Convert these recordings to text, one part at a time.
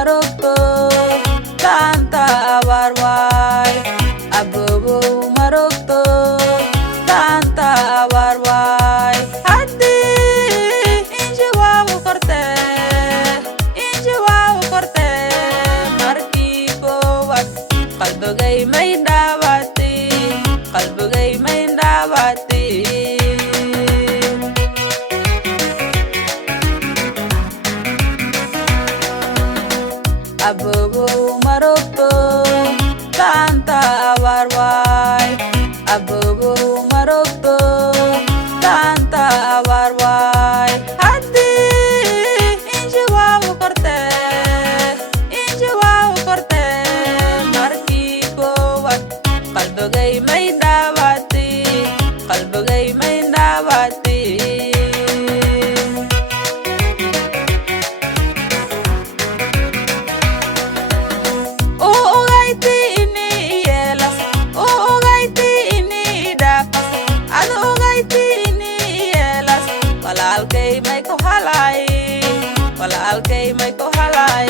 marogto tanta abarway abobo marogto tanta abarway haddi injawabu korte markii koowaad qalbigay may dhaawati abobo marogto tanta abarway abobo marogto tanta abarway haddi injawabu korte markii koowaad qalbigay may dhaawati walaalkay may ku halay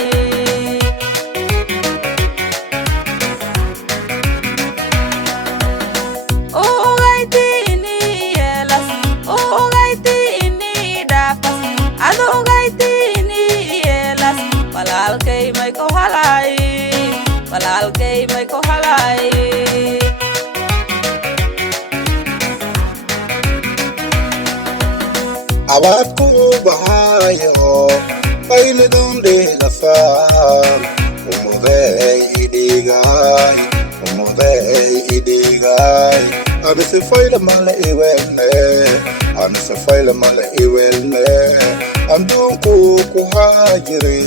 ogayti ini yeelas ogayti ini dhaafas ado ogayti ini yeelas walaalkay may ku halay abaadku bahayo qayladun dhigafaan umuday idhigay anasifayla mala iwelne anduunku ku haajire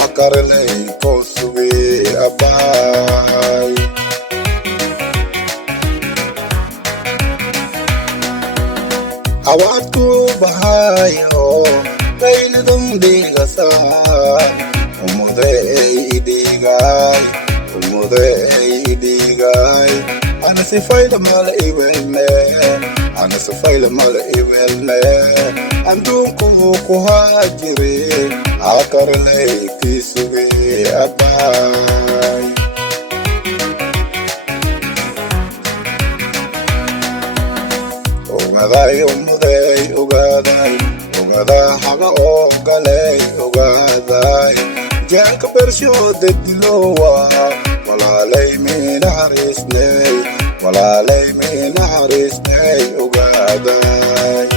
akarlay koo suge abaay abaadku bahayo qayladun dhigasaan umuday idhigay anasifayla mala iwelne anduunku ku haajire akarlay kii suge abaay ogaaday haga oo galay ogaaday jaanka bershooda dilowa walaalay minaharisnay ogaaday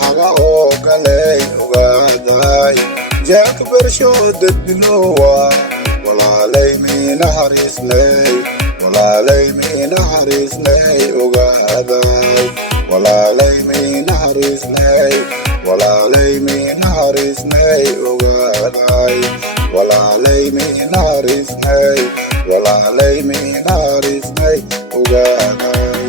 haga oo galay ogaaday jaanka bershooda dilowa walaalay minaharisnay ogaaday walaalay minaharisnay ogaaday